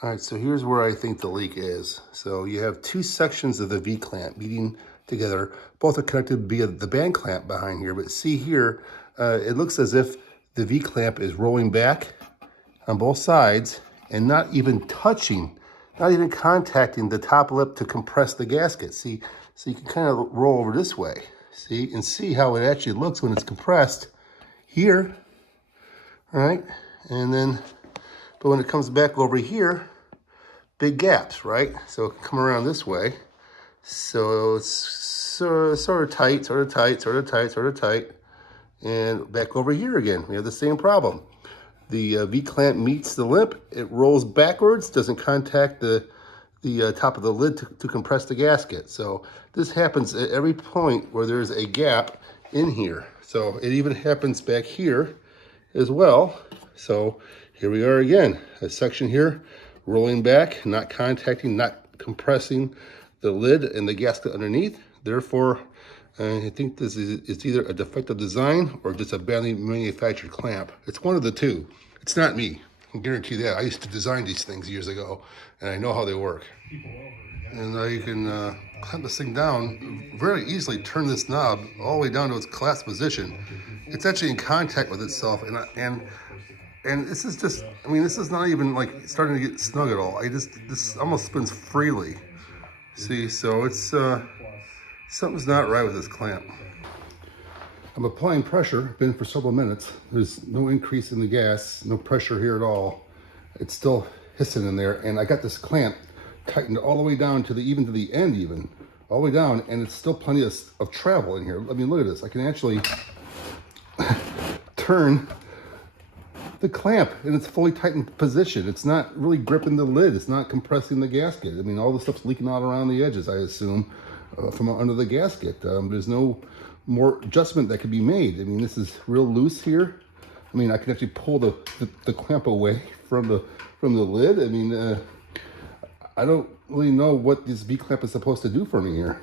All right, so here's where I think the leak is. So you have two sections of the V-clamp meeting together. Both are connected via the band clamp behind here, but see here, it looks as if the V-clamp is rolling back on both sides and not even touching, not even contacting the top lip to compress the gasket. See, so you can kind of roll over this way, see, and see how it actually looks when it's compressed here, all right? And then, but when it comes back over here, big gaps, right? So it can come around this way. So it's sort of tight, sort of tight, sort of tight, sort of tight. And back over here again, we have the same problem. The V-clamp meets the lip, it rolls backwards, doesn't contact the top of the lid to compress the gasket. So this happens at every point where there's a gap in here. So it even happens back here as well. So here we are again, a section here rolling back, not contacting, not compressing the lid and the gasket underneath. Therefore, I think this is either a defective design or just a badly manufactured clamp. It's one of the two. It's not me. I can guarantee that. I used to design these things years ago, and I know how they work. And now you can clamp this thing down, very easily turn this knob all the way down to its clasp position. It's actually in contact with itself, and this is just, I mean, this is not even like starting to get snug at all. This almost spins freely. See, so it's, something's not right with this clamp. I'm applying pressure, been for several minutes. There's no increase in the gas, no pressure here at all. It's still hissing in there, and I got this clamp tightened all the way down to even to the end even, all the way down, and it's still plenty of travel in here. I mean, look at this. I can actually turn the clamp in its fully tightened position. It's not really gripping the lid. It's not compressing the gasket. I mean, all the stuff's leaking out around the edges, I assume, from under the gasket. There's no more adjustment that could be made. I mean, this is real loose here. I mean, I can actually pull the clamp away from the lid. I mean, I don't really know what this V-clamp is supposed to do for me here.